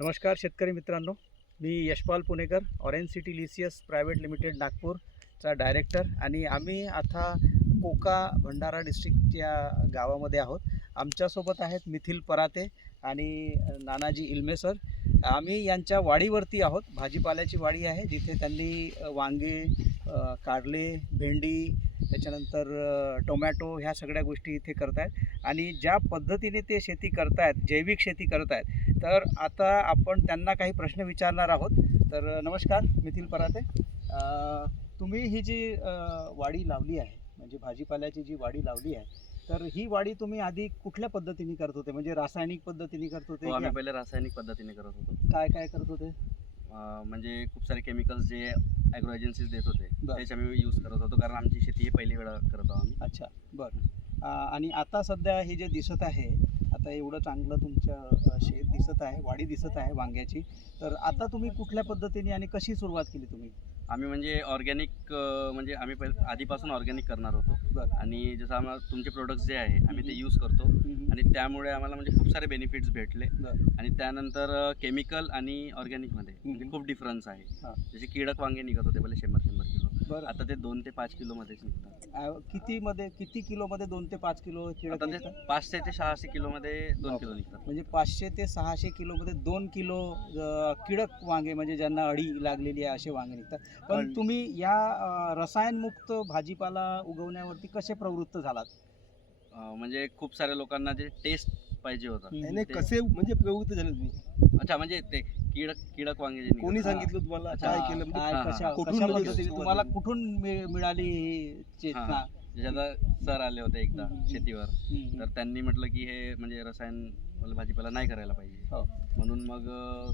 नमस्कार शेतकरी मित्रांनो, मी यशपाल पुणेकर, ऑरेंज सिटी लिसियस प्रायव्हेट लिमिटेड नागपूरचा डायरेक्टर आणि आम्ही आता कोका भंडारा डिस्ट्रिक्टच्या गावामध्ये आहोत. आमच्यासोबत आहेत मिथिल पराते आणि नानाजी इल्मे सर. आम्ही यांच्या वाडीवरती आहोत. भाजीपाल्याची वाडी आहे जिथे त्यांनी वांगे, कारले, भेंडी, त्याच्यानंतर टोमॅटो ह्या सगळ्या गोष्टी इथे करत आहेत आणि ज्या पद्धतीने ते शेती करतायत, जैविक शेती करत आहेत, तर आता आपण त्यांना काही प्रश्न विचारणार आहोत. तर नमस्कार मिथिल पराते, तुम्ही ही जी वाडी लावली आहे, म्हणजे भाजीपाल्याची जी वाडी लावली आहे, तर ही वाडी तुम्ही आधी कुठल्या पद्धतीने करत होते? म्हणजे रासायनिक पद्धतीने करत होते? आम्ही पहिले रासायनिक पद्धतीने करत होतो. काय काय करत होते? म्हणजे खूप सारे केमिकल्स जे ॲग्रो एजन्सीज देत होते बरं. तेच आम्ही यूज करत होतो, कारण आमची शेती ही पहिली वेळा करत आहोत आम्ही. अच्छा, बरं. आणि आता सध्या हे जे दिसत आहे, आता एवढं चांगलं तुमचं शेत दिसत आहे, वाडी दिसत आहे वांग्याची, तर आता तुम्ही कुठल्या पद्धतीने आणि कशी सुरुवात केली तुम्ही? आम्ही म्हणजे ऑर्गॅनिक, म्हणजे आम्ही आधीपासून ऑर्गॅनिक करणार होतो. बरं. आणि जसं आम्हाला तुमचे प्रोडक्ट्स जे आहे आम्ही ते यूज करतो आणि त्यामुळे आम्हाला म्हणजे खूप सारे बेनिफिट्स भेटले. बरं. आणि त्यानंतर केमिकल आणि ऑर्गॅनिकमध्ये म्हणजे खूप डिफरन्स आहे. हां. जसे कीडक वांगे निघत होते पहिले 100 किलो, बरं. आता ते 2 ते 5 किलोमध्येच निघतात. किती किलोमध्ये 2 ते 5 किलो आता ते निघतात? 500 ते 600 किलोमध्ये 2 किलो निघतात. म्हणजे 500 ते 600 किलोमध्ये 2 किलो कीडक वांगे, म्हणजे ज्यांना अळी लागलेली आहे असे वांगे निघतात. पण तुम्ही या रसायनमुक्त भाजीपाला उगवण्यावरती कसे प्रवृत्त झालात? म्हणजे खूप साऱ्या लोकांना जे टेस्ट पाहिजे होता. नाही ते- कसे म्हणजे प्रवृत्त झाले तुम्ही? अच्छा, म्हणजे ते कीडक वांगे जे कोणी निघतात. सांगितलं तुम्हाला? अच्छा. काय केलं? काय, हां, कशा कुठून कशा म्हणजे पद्धतीने सुरुवात तुम्हाला झाली? कुठून मिळाली ही चेतना? हां. ज्याचा सर आले होते एकदा शेतीवर, हम्म. तर त्यांनी म्हटलं की हे म्हणजे रसायन भाजीपाला नाही करायला पाहिजे. हो. म्हणून मग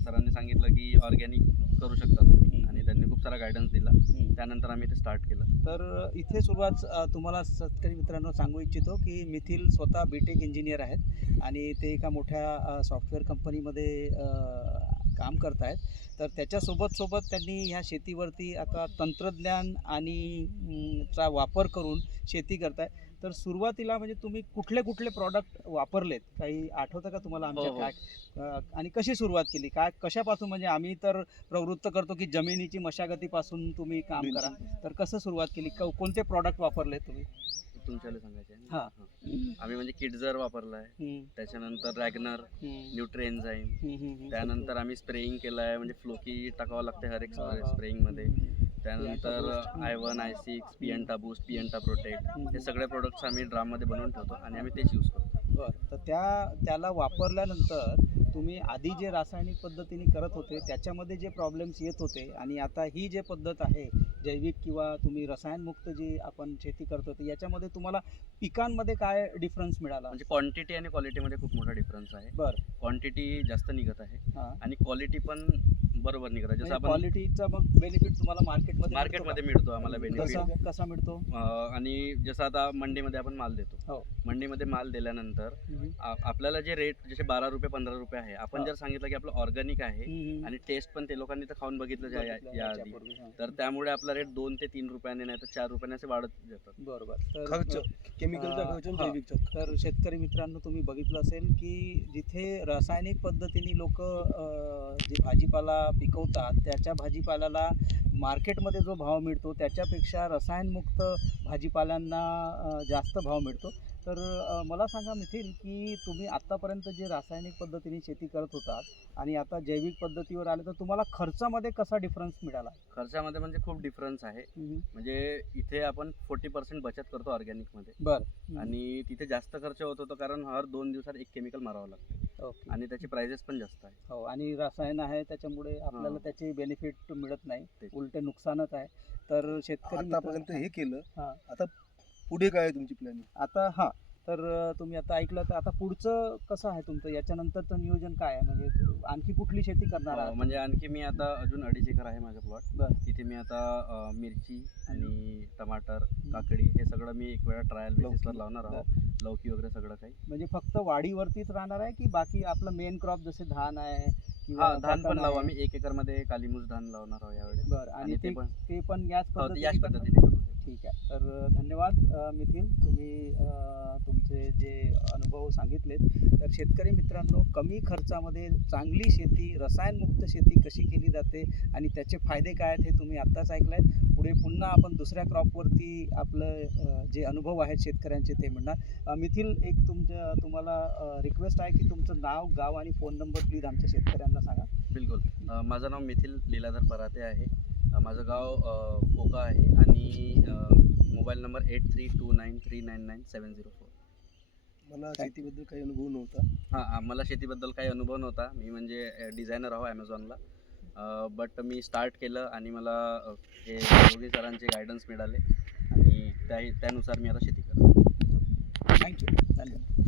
सरांनी सांगितलं की ऑर्गॅनिक करू शकता तुम्ही, आणि त्यांनी खूप सारा गायडन्स दिला. त्यानंतर आम्ही ते स्टार्ट केलं. तर इथे सुरुवात तुम्हाला शेतकरी मित्रांनो सांगू इच्छितो की मिथिल स्वतः बीटेक इंजिनियर आहेत आणि ते एका मोठ्या सॉफ्टवेअर कंपनीमध्ये काम करत आहेत. तर त्याच्यासोबत त्यांनी ह्या शेतीवरती आता तंत्रज्ञान आणि चा वापर करून शेती करताय. तर सुरुवातीला म्हणजे तुम्ही कुठले कुठले प्रॉडक्ट वापरलेत, काही आठवतं का तुम्हाला आमच्या? हो. काय आणि कशी सुरुवात केली, काय कशापासून? म्हणजे आम्ही तर प्रवृत्त करतो की जमिनीची मशागतीपासून तुम्ही काम करा, तर कसं सुरुवात केली? कोणते प्रॉडक्ट वापरले तुम्ही? तुमच्याला सांगायचे आहे ना? हां. हां. आम्ही म्हणजे किडजर वापरलाय, त्याच्यानंतर रॅगनर, न्यूट्री एन्झाईम, त्यानंतर आम्ही स्प्रेइंग केलं आहे, म्हणजे फ्लोकी टाकावं लागते हर एक स्प्रेइंगमध्ये. त्यानंतर I1, I6, पिएंटा बूस्ट, पिएंटा प्रोटेक्ट, हे सगळे प्रोडक्ट्स आम्ही ड्राममध्ये बनवून ठेवतो आणि आम्ही तेच यूज करतो. बरं. तर त्याला वापरल्यानंतर तुम्ही आधी जे रासायनिक पद्धतीने करत होते त्याच्यामध्ये जे प्रॉब्लेम्स येत होते आणि आता ही जे पद्धत आहे जैविक किंवा तुम्ही रसायनमुक्त जी आपण शेती करत होते, याच्यामध्ये तुम्हाला पिकांमध्ये काय डिफरन्स मिळाला? म्हणजे क्वांटिटी आणि क्वालिटीमध्ये खूप मोठा डिफरन्स आहे. बरं. क्वांटिटी जास्त निघत आहे हां. आणि क्वालिटी पण बरोबर निघत आहे. जसं आपण क्वालिटीचा मग बेनिफिट तुम्हाला मार्केटमध्ये मिळतो आम्हाला बेनिफिट. कसा मिळतो? आणि जसं आता मंडीमध्ये आपण माल देतो. हो. मंडीमध्ये माल दिल्यानंतर आपल्याला जे रेट जसे 12 रुपये 15 रुपये आहे, आपण जर सांगितलं की आपलं ऑर्गॅनिक आहे आणि टेस्ट पण ते लोकांनी तर खाऊन बघितलं याआधी, तर त्यामुळे आपला रेट 2 ते 3 रुपयाने नाही तर 4 रुपयाने असे वाढत जातात. बरोबर. खर्च, केमिकलचा खर्च आणि हां. जैविकचा खर्च. तर शेतकरी मित्रांनो, तुम्ही बघितलं असेल की जिथे रासायनिक पद्धतीने लोक जे भाजीपाला पिकवतात त्याच्या भाजीपाल्याला मार्केटमध्ये जो भाव मिळतो त्याच्यापेक्षा रसायनमुक्त भाजीपाल्यांना जास्त भाव मिळतो. तर मला सांगा मिथिल, की तुम्ही आत्तापर्यंत जे रासायनिक पद्धतीने शेती करत होतात आणि आता जैविक पद्धतीवर आले, तर तुम्हाला खर्चामध्ये कसा डिफरन्स मिळाला? खर्चामध्ये म्हणजे खूप डिफरन्स आहे. म्हणजे इथे आपण 40% बचत करतो ऑर्गॅनिकमध्ये, बरं. आणि तिथे जास्त खर्च होत होतो कारण हर 2 दिवसात एक केमिकल मारावं लागतं ओके. आणि त्याची प्राइजेस पण जास्त आहे. हो, आणि रसायन आहे त्याच्यामुळे आपल्याला त्याचे बेनिफिट मिळत नाही, तेच. उलटे नुकसानच आहे. तर शेतकरी आतापर्यंत हे केलं, हां. आता पुढे काय आहे तुमची प्लॅनिंग? आता हां, तर तुम्ही आता ऐकलं, तर आता पुढचं कसं आहे तुमचं? याच्यानंतरचं नियोजन काय आहे? म्हणजे आणखी कुठली शेती करणार आहात? म्हणजे आणखी मी आता अजून 2.5 एकर आहे माझा प्लॉट. बरं. तिथे मी आता मिरची आणि टमाटर, काकडी हे सगळं मी एक वेळा ट्रायल बेसिसवर लावणार आहोत. लौकी वगैरे सगळं काही. म्हणजे फक्त वाढीवरतीच राहणार आहे की बाकी आपलं मेन क्रॉप जसे धान आहे हा, धान कॉटन पण लावू आहे? आम्ही 1 एकरमध्ये कालीमुस धान लावणार आहोत यावेळेस. बरं. आणि आणि ते पण ते पण याच याच पद्धतीने करणार? पद्धतीने करू ते. ठीक आहे. तर धन्यवाद मिथिल, तुम्ही तुमचे जे अनुभव सांगितलेत. तर शेतकरी मित्रांनो, कमी खर्चामध्ये चांगली शेती, रसायनमुक्त शेती कशी केली जाते आणि त्याचे फायदे काय आहेत हे तुम्ही आत्ताच ऐकलं आहे. पुढे पुन्हा आपण दुसऱ्या क्रॉपवरती आपलं जे अनुभव आहेत शेतकऱ्यांचे ते म्हणणार. मिथिल, एक तुम्हाला रिक्वेस्ट आहे की तुमचं नाव, गाव आणि फोन नंबर प्लीज आमच्या शेतकऱ्यांना सांगा. बिलकुल. माझं नाव मिथिल लीलाधर पराते आहे. माझं गाव कोका आहे आणि मोबाईल नंबर 8329399704. मला शेतीबद्दल काही अनुभव नव्हता. हां, मला शेतीबद्दल काही अनुभव नव्हता. मी म्हणजे डिझायनर आहो ॲमेझॉनला. बट मी स्टार्ट केलं आणि मला हे योगी सरांचे गायडन्स मिळाले आणि त्यानुसार मी आता शेती करतो. थँक्यू. धन्यवाद.